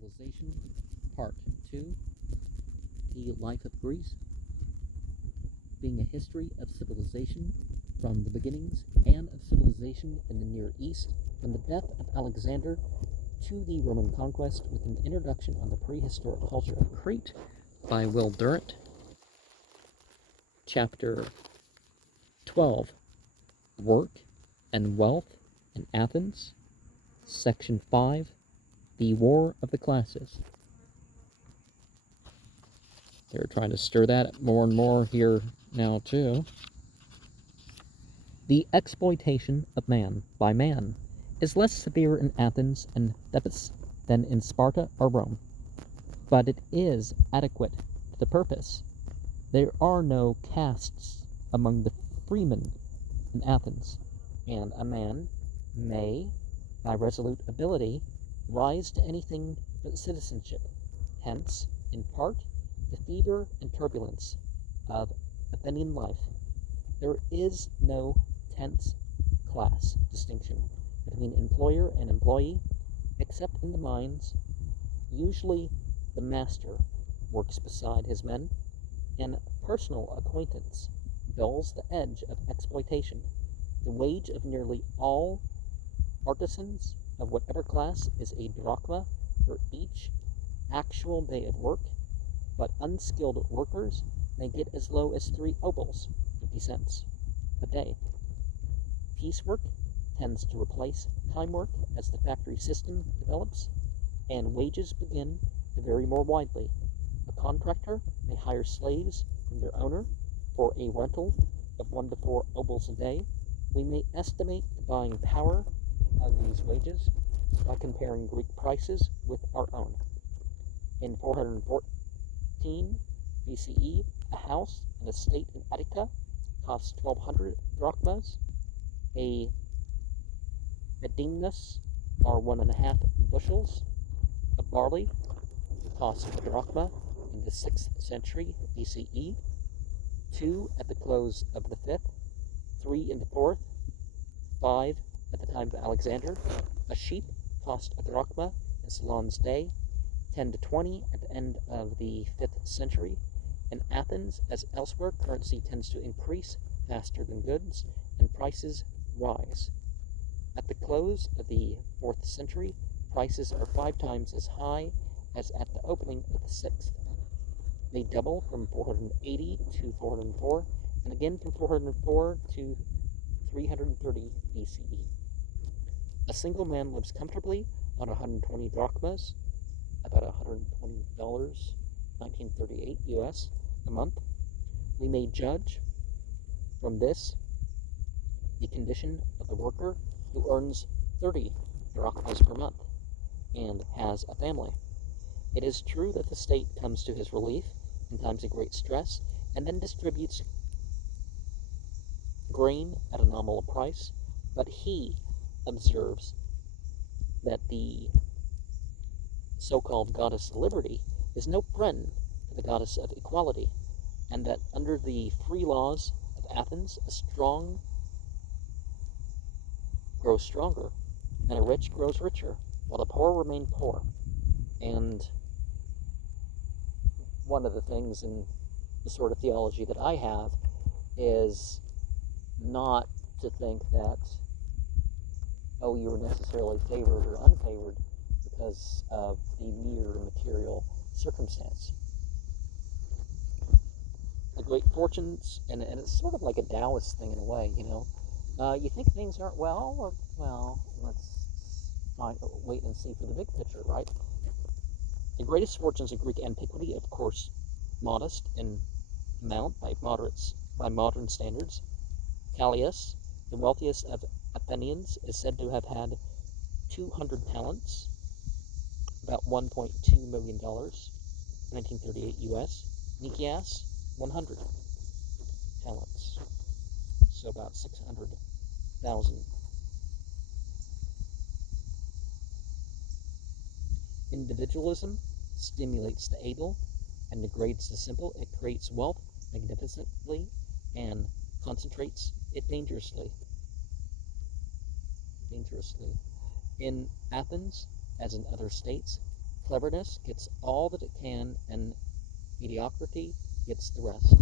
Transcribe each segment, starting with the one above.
Civilization, Part 2, The Life of Greece, being a history of civilization from the beginnings and of civilization in the Near East, from the death of Alexander to the Roman conquest, with an introduction on the prehistoric culture of Crete by Will Durant. Chapter 12, Work and Wealth in Athens. Section 5, The War of the Classes. They're trying to stir that more and more here now, too. The exploitation of man by man is less severe in Athens and Thebes than in Sparta or Rome, but it is adequate to the purpose. There are no castes among the freemen in Athens, and a man may, by resolute ability, rise to anything but citizenship. Hence, in part, the fever and turbulence of Athenian life. There is no tense class distinction between employer and employee, except in the mines. Usually the master works beside his men, and personal acquaintance dulls the edge of exploitation. The wage of nearly all artisans of whatever class is a drachma for each actual day of work, but unskilled workers may get as low as 3 obols, 50 cents, a day. Piecework tends to replace time work as the factory system develops, and wages begin to vary more widely. A contractor may hire slaves from their owner for a rental of 1 to 4 obols a day. We may estimate the buying power of these wages by comparing Greek prices with our own. In 414 BCE, a house and estate in Attica cost 1,200 drachmas. A medimnus, or 1.5 bushels, of barley cost a drachma in the 6th century BCE, 2 at the close of the 5th, 3 in the 4th, 5 at the time of Alexander. A sheep cost a drachma in Solon's day, 10 to 20 at the end of the 5th century. In Athens, as elsewhere, currency tends to increase faster than goods, and prices rise. At the close of the 4th century, prices are 5 times as high as at the opening of the 6th. They double from 480 to 404, and again from 404 to 330 BCE. A single man lives comfortably on 120 drachmas, about $120, 1938 US, a month. We may judge from this the condition of the worker who earns 30 drachmas per month and has a family. It is true that the state comes to his relief in times of great stress and then distributes grain at a nominal price, but he observes that the so-called goddess of liberty is no friend to the goddess of equality, and that under the free laws of Athens, a strong grows stronger, and a rich grows richer, while the poor remain poor. And one of the things in the sort of theology that I have is not to think that, oh, you're necessarily favored or unfavored because of the mere material circumstance. The great fortunes, and it's sort of like a Taoist thing in a way, you know. You think things aren't well, let's wait and see for the big picture, right? The greatest fortunes of Greek antiquity, of course, modest in amount by modern standards. Callias, the wealthiest of Athenians, is said to have had 200 talents, about $1.2 million, 1938 US. Nicias, 100 talents, so about 600,000. Individualism stimulates the able and degrades the simple. It creates wealth magnificently and concentrates it dangerously. In Athens, as in other states, Cleverness gets all that it can, and mediocrity gets the rest.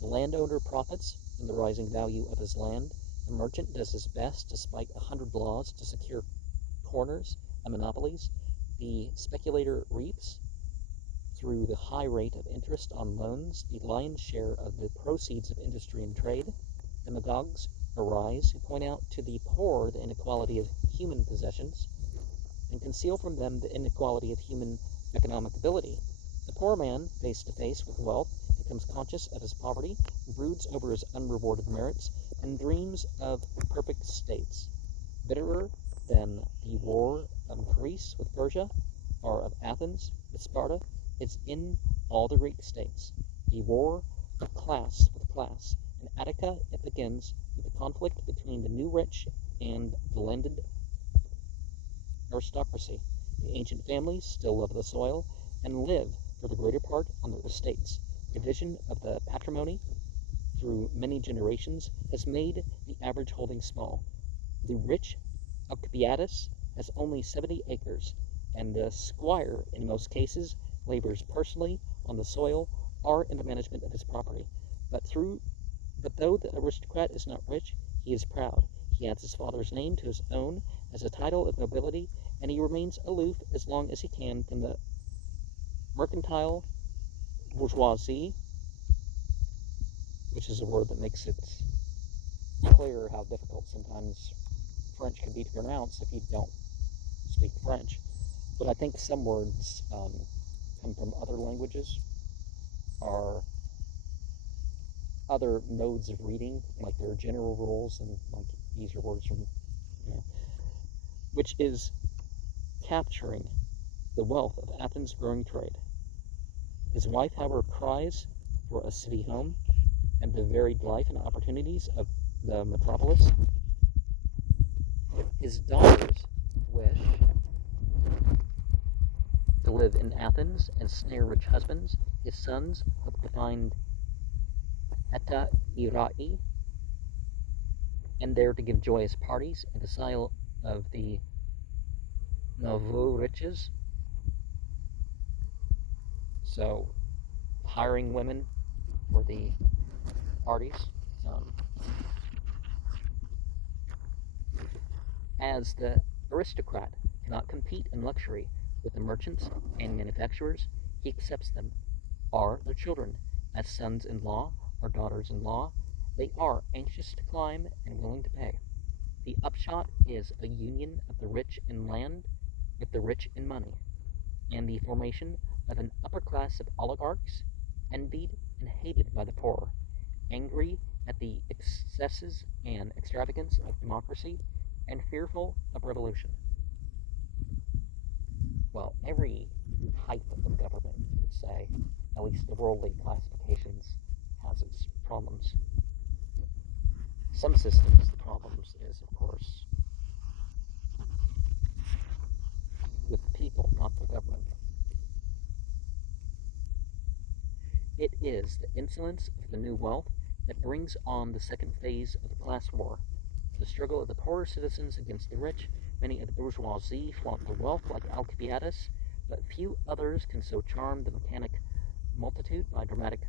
The landowner profits from the rising value of his land. The merchant does his best despite 100 laws to secure corners and monopolies. The speculator reaps, through the high rate of interest on loans, the lion's share of the proceeds of industry and trade. Demagogues arise who point out to the poor the inequality of human possessions and conceal from them the inequality of human economic ability. The poor man, face to face with wealth, becomes conscious of his poverty, broods over his unrewarded merits, and dreams of perfect states. Bitterer than the war of Greece with Persia, or of Athens with Sparta, is in all the Greek states. The war of class with class. In Attica it begins with the conflict between the new rich and the landed aristocracy. The ancient families still love the soil and live for the greater part on their estates. Division of the patrimony through many generations has made the average holding small. The rich Alcibiades has only 70 acres, and the squire, in most cases, labors personally on the soil or in the management of his property. But though the aristocrat is not rich, he is proud. He adds his father's name to his own as a title of nobility, and he remains aloof as long as he can from the mercantile bourgeoisie, which is a word that makes it clear how difficult sometimes French can be to pronounce if you don't speak French. But I think some words come from other languages, or other modes of reading, like there are general rules and like easier words from, which is capturing the wealth of Athens' growing trade. His wife, however, cries for a city home and the varied life and opportunities of the metropolis. His daughters wish to live in Athens and snare rich husbands. His sons hope to find Eta Irai and there to give joyous parties in the style of the Novoriches. So, hiring women for the parties. As the aristocrat cannot compete in luxury with the merchants and manufacturers, he accepts them, are their children, as sons-in-law or daughters-in-law. They are anxious to climb and willing to pay. The upshot is a union of the rich in land with the rich in money, and the formation of an upper class of oligarchs, envied and hated by the poor, angry at the excesses and extravagance of democracy, and fearful of revolution. Well, every type of government, you could say, at least the worldly classifications, has its problems. Some systems, the problems is, of course, with the people, not the government. It is the insolence of the new wealth that brings on the second phase of the class war. The struggle of the poorer citizens against the rich. Many of the bourgeoisie flaunt their wealth like Alcibiades, but few others can so charm the mechanic multitude by dramatic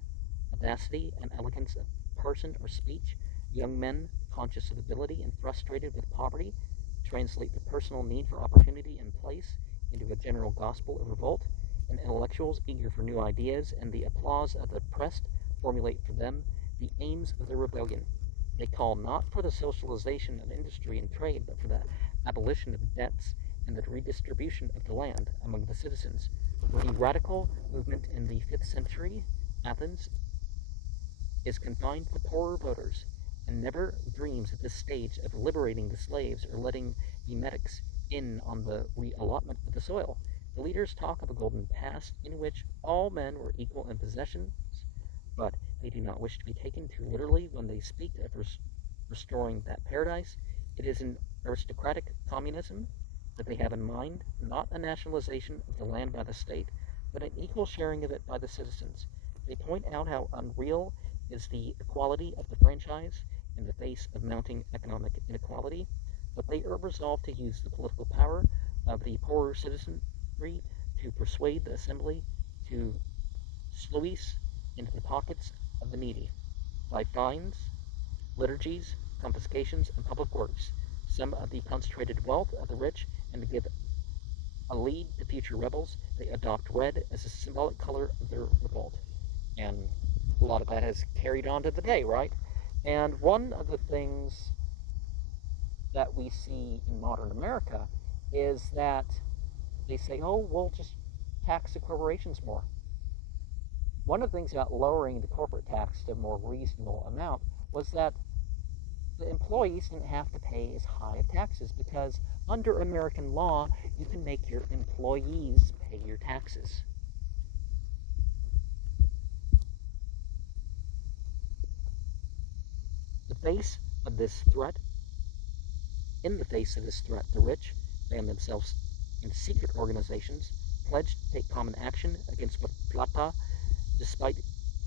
audacity and elegance of person or speech. Young men, conscious of ability and frustrated with poverty, translate the personal need for opportunity and place into a general gospel of revolt, and intellectuals eager for new ideas and the applause of the oppressed formulate for them the aims of their rebellion. They call not for the socialization of industry and trade, but for the abolition of debts and the redistribution of the land among the citizens. The radical movement in the 5th century Athens is confined to poorer voters, and never dreams at this stage of liberating the slaves or letting the metics in on the reallotment of the soil. The leaders talk of a golden past in which all men were equal in possessions, but they do not wish to be taken too literally when they speak of restoring that paradise. It is an aristocratic communism that they have in mind, not a nationalization of the land by the state, but an equal sharing of it by the citizens. They point out how unreal is the equality of the franchise in the face of mounting economic inequality. but they are resolved to use the political power of the poorer citizenry to persuade the assembly to sluice into the pockets of the needy by fines, liturgies, confiscations, and public works some of the concentrated wealth of the rich, and to give a lead to future rebels, they adopt red as a symbolic color of their revolt. And a lot of that has carried on to the day, right? And one of the things that we see in modern America is that they say, oh, we'll just tax the corporations more. One of the things about lowering the corporate tax to a more reasonable amount was that the employees didn't have to pay as high of taxes, because under American law, you can make your employees pay your taxes. The face of this threat In the face of this threat, the rich band themselves in secret organizations, pledged to take common action against what Plata, despite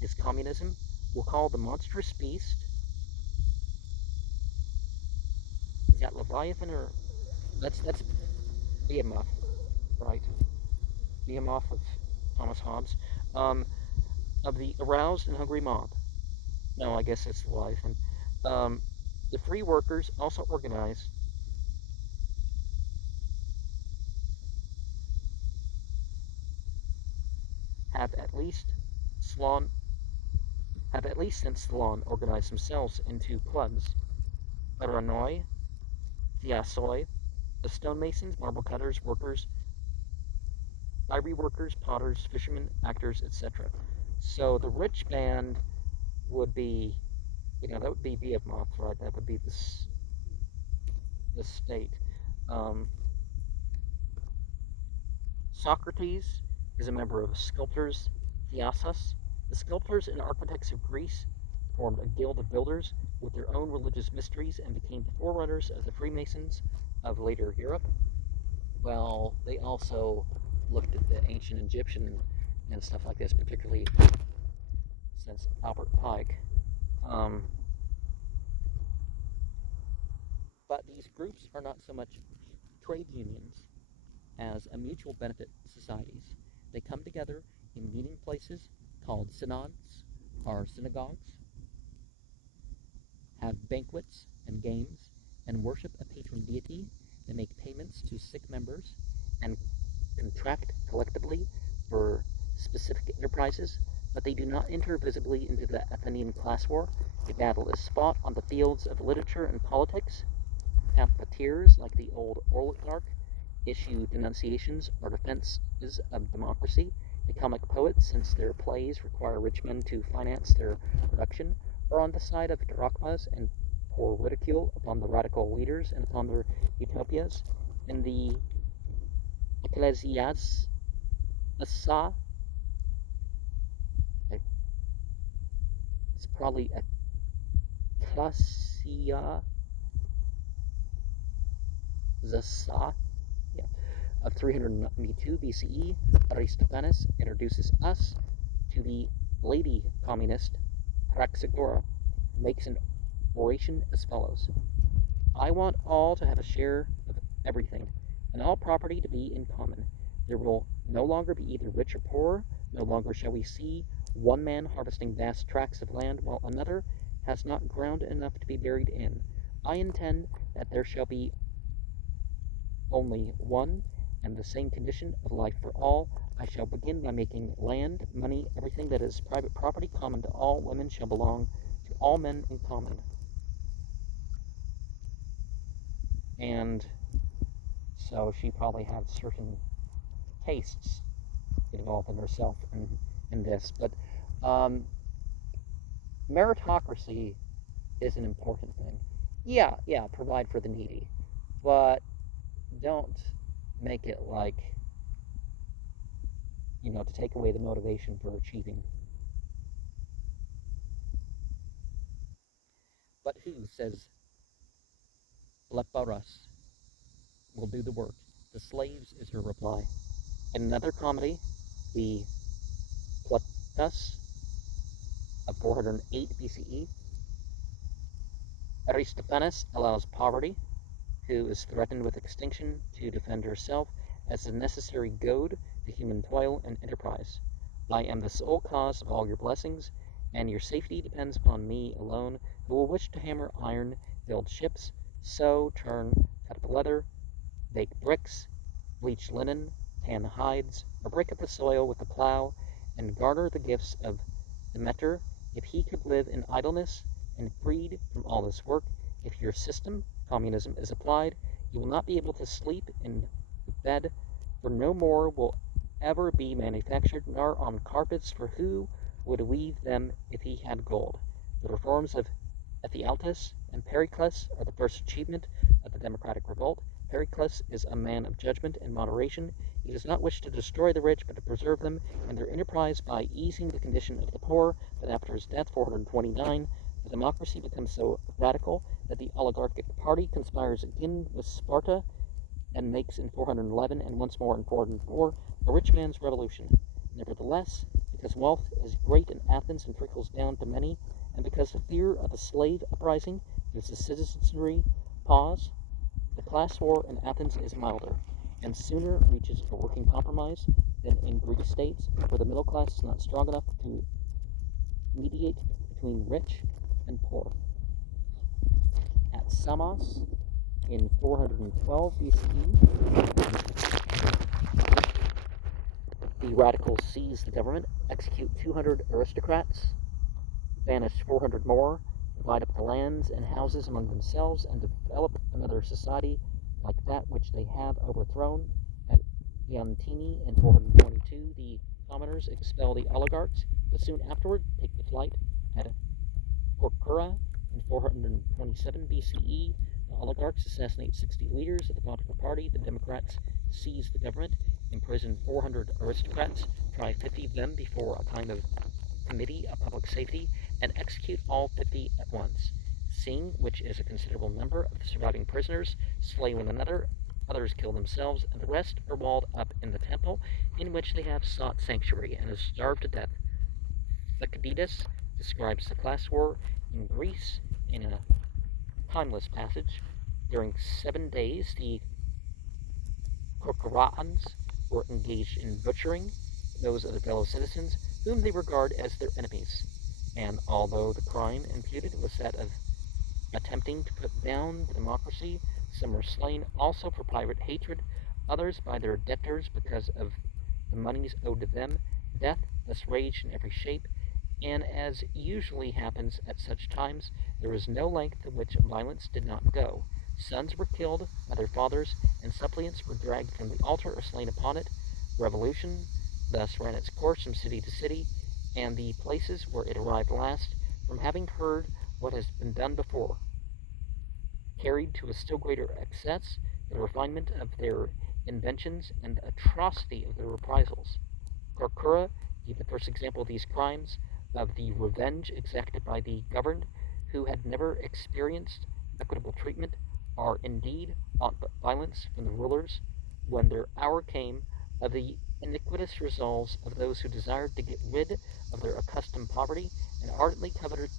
his communism, will call the monstrous beast. Is that Leviathan, or that's Behemoth, right? Behemoth of Thomas Hobbes, um, of the aroused and hungry mob. No, I guess it's Leviathan. Um, the free workers also organized have at least Salon have at least since Salon organized themselves into clubs. Aranoi, Thiassoi, the stonemasons, marble cutters, workers, ivory workers, potters, fishermen, actors, etc. So the rich band would be, that would be Behemoth, right? That would be the state. Um, Socrates is a member of sculptors, Thiassos. The sculptors and architects of Greece formed a guild of builders with their own religious mysteries and became the forerunners of the Freemasons of later Europe. Well, they also looked at the ancient Egyptian and stuff like this, particularly since Albert Pike. But these groups are not so much trade unions as a mutual benefit societies. They come together in meeting places called synods or synagogues, have banquets and games, and worship a patron deity. They make payments to sick members and contract collectively for specific enterprises, but they do not enter visibly into the Athenian class war. The battle is fought on the fields of literature and politics. Pamphleteers, like the old oligarch, issue denunciations or defenses of democracy. The comic poets, since their plays require rich men to finance their production, are on the side of drachmas and pour ridicule upon the radical leaders and upon their utopias. In the Ecclesias Asa, it's probably Ecclesia Zasa, yeah, of 392 BCE, Aristophanes introduces us to the lady communist Praxagora, who makes an oration as follows: I want all to have a share of everything, and all property to be in common. There will no longer be either rich or poor. No longer shall we see one man harvesting vast tracts of land while another has not ground enough to be buried in. I intend that there shall be only one and the same condition of life for all. I shall begin by making land, money, everything that is private property common to all. Women shall belong to all men in common. And so she probably had certain tastes involved in herself in this. But meritocracy is an important thing. Yeah, provide for the needy. But don't make it like, to take away the motivation for achieving. But who, says Leparas, will do the work? The slaves, is her reply. In another comedy, the Platus of 408 BCE, Aristophanes allows poverty who is threatened with extinction to defend herself as a necessary goad to human toil and enterprise. I am the sole cause of all your blessings, and your safety depends upon me alone, who will wish to hammer iron, build ships, sew, turn, cut up leather, bake bricks, bleach linen, tan hides, or break up the soil with the plow, and garner the gifts of Demeter. If he could live in idleness and freed from all this work, if your system, communism, is applied, you will not be able to sleep in the bed, for no more will ever be manufactured, nor on carpets, for who would weave them if he had gold? The reforms of Ephialtes and Pericles are the first achievement of the democratic revolt. Pericles is a man of judgment and moderation. He does not wish to destroy the rich, but to preserve them and their enterprise by easing the condition of the poor. But after his death, 429, the democracy becomes so radical that the oligarchic party conspires again with Sparta and makes in 411 and once more in 404 a rich man's revolution. Nevertheless, because wealth is great in Athens and trickles down to many, and because the fear of a slave uprising gives the citizenry pause, the class war in Athens is milder, and sooner reaches a working compromise than in Greek states, where the middle class is not strong enough to mediate between rich and poor. At Samos, in 412 BCE, the radicals seize the government, execute 200 aristocrats, banish 400 more, divide up the lands and houses among themselves, and develop another society like that which they have overthrown. At Leontini in 422, the commoners expel the oligarchs, but soon afterward take to flight. At Corcyra in 427 BCE, the oligarchs assassinate 60 leaders of the political party. The Democrats seize the government, imprison 400 aristocrats, try 50 of them before a kind of committee of public safety, and execute all 50 at once. Seeing which is a considerable number of the surviving prisoners slay one another, others kill themselves, and the rest are walled up in the temple in which they have sought sanctuary and have starved to death. Thucydides describes the class war in Greece in a timeless passage. During 7 days, the Corcyraeans were engaged in butchering those of the fellow citizens whom they regard as their enemies, and although the crime imputed was that of attempting to put down the democracy, some were slain also for private hatred, others by their debtors because of the moneys owed to them. Death thus raged in every shape, and as usually happens at such times, there was no length to which violence did not go. Sons were killed by their fathers, and suppliants were dragged from the altar or slain upon it. Revolution thus ran its course from city to city, and the places where it arrived last, from having heard what has been done before, carried to a still greater excess the refinement of their inventions and the atrocity of their reprisals. Corcyra gave the first example of these crimes, of the revenge exacted by the governed, who had never experienced equitable treatment, are indeed aught but violence from the rulers, when their hour came, of the iniquitous resolves of those who desired to get rid of their accustomed poverty, and ardently coveted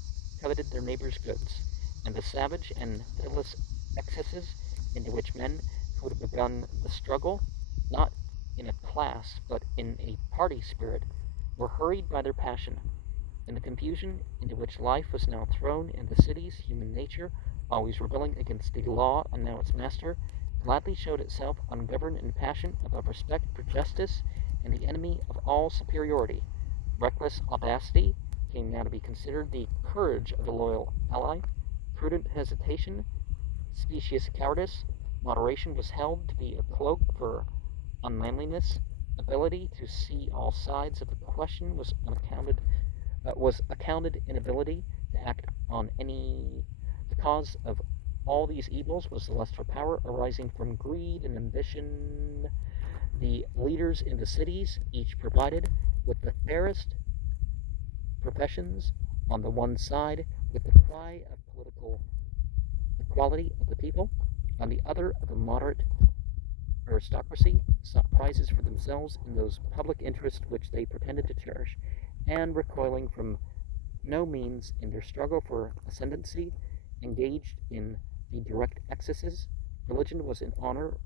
their neighbor's goods, and the savage and pitiless excesses into which men who had begun the struggle, not in a class but in a party spirit, were hurried by their passion. In the confusion into which life was now thrown in the cities, human nature, always rebelling against the law and now its master, gladly showed itself ungoverned in passion above respect for justice and the enemy of all superiority. Reckless audacity came now to be considered the courage of a loyal ally. Prudent hesitation, specious cowardice, moderation was held to be a cloak for unmanliness. Ability to see all sides of the question was accounted inability to act on any. The cause of all these evils was the lust for power arising from greed and ambition. The leaders in the cities, each provided with the fairest professions on the one side, with the cry of political equality of the people, on the other of a moderate aristocracy, sought prizes for themselves in those public interests which they pretended to cherish, and recoiling from no means in their struggle for ascendancy, engaged in the direct excesses Religion was in honor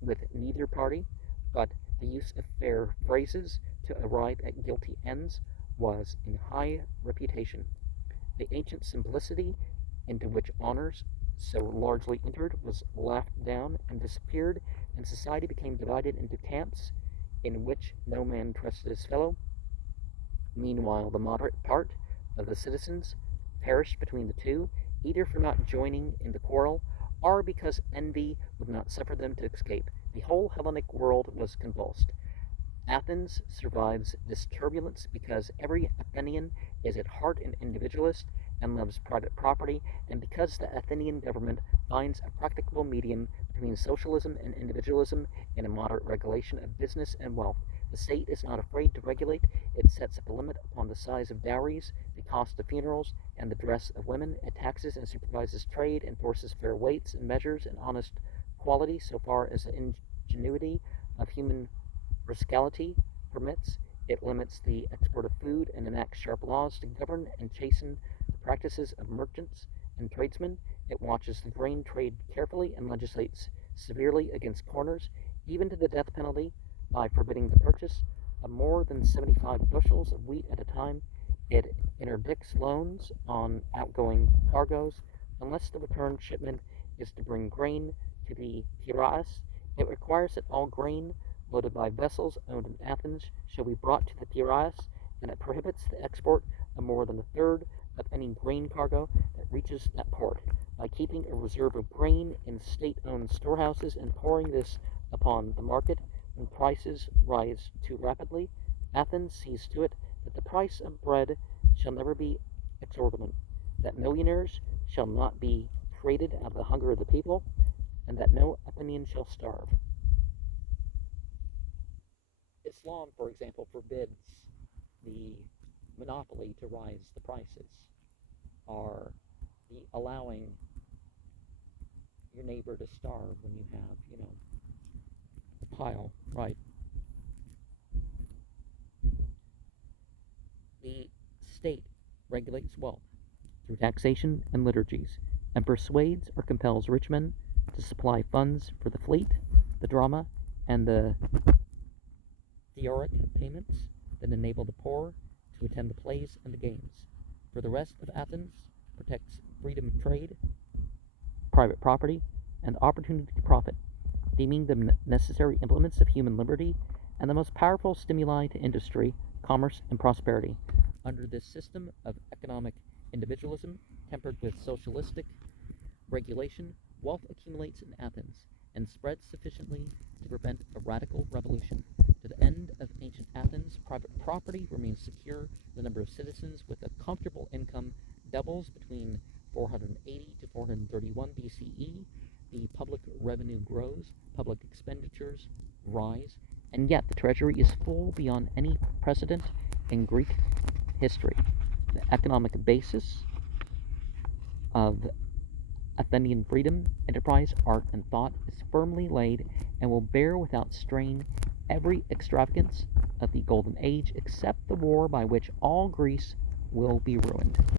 with neither party, but the use of fair phrases to arrive at guilty ends was in high reputation. The ancient simplicity into which honors so largely entered was laughed down and disappeared, and society became divided into camps in which no man trusted his fellow. Meanwhile, the moderate part of the citizens perished between the two, either for not joining in the quarrel, or because envy would not suffer them to escape. The whole Hellenic world was convulsed. Athens survives this turbulence because every Athenian is at heart an individualist and loves private property, and because the Athenian government finds a practicable medium between socialism and individualism in a moderate regulation of business and wealth. The state is not afraid to regulate. It sets up a limit upon the size of dowries, the cost of funerals, and the dress of women. It taxes and supervises trade, enforces fair weights and measures and honest quality so far as the ingenuity of human rascality permits. It limits the export of food and enacts sharp laws to govern and chasten the practices of merchants and tradesmen. It watches the grain trade carefully and legislates severely against corners, even to the death penalty, by forbidding the purchase of more than 75 bushels of wheat at a time. It interdicts loans on outgoing cargoes unless the return shipment is to bring grain to the Piraeus. It requires that all grain loaded by vessels owned in Athens shall be brought to the Piraeus, and it prohibits the export of more than a third of any grain cargo that reaches that port. By keeping a reserve of grain in state-owned storehouses and pouring this upon the market when prices rise too rapidly, Athens sees to it that the price of bread shall never be exorbitant, that millionaires shall not be created out of the hunger of the people, and that no Athenian shall starve. Islam, for example, forbids the monopoly to rise the prices, or the allowing your neighbor to starve when you have, a pile, right? The state regulates wealth through taxation and liturgies, and persuades or compels rich men to supply funds for the fleet, the drama, and the theoric payments that enable the poor to attend the plays and the games. For the rest of Athens, protects freedom of trade, private property, and opportunity to profit, deeming them necessary implements of human liberty and the most powerful stimuli to industry, commerce, and prosperity. Under this system of economic individualism, tempered with socialistic regulation, wealth accumulates in Athens and spreads sufficiently to prevent a radical revolution. To the end of ancient Athens, private property remains secure. The number of citizens with a comfortable income doubles between 480 to 431 BCE. The public revenue grows, public expenditures rise, and yet the treasury is full beyond any precedent in Greek history. The economic basis of Athenian freedom, enterprise, art, and thought is firmly laid and will bear without strain every extravagance of the Golden Age except the war by which all Greece will be ruined.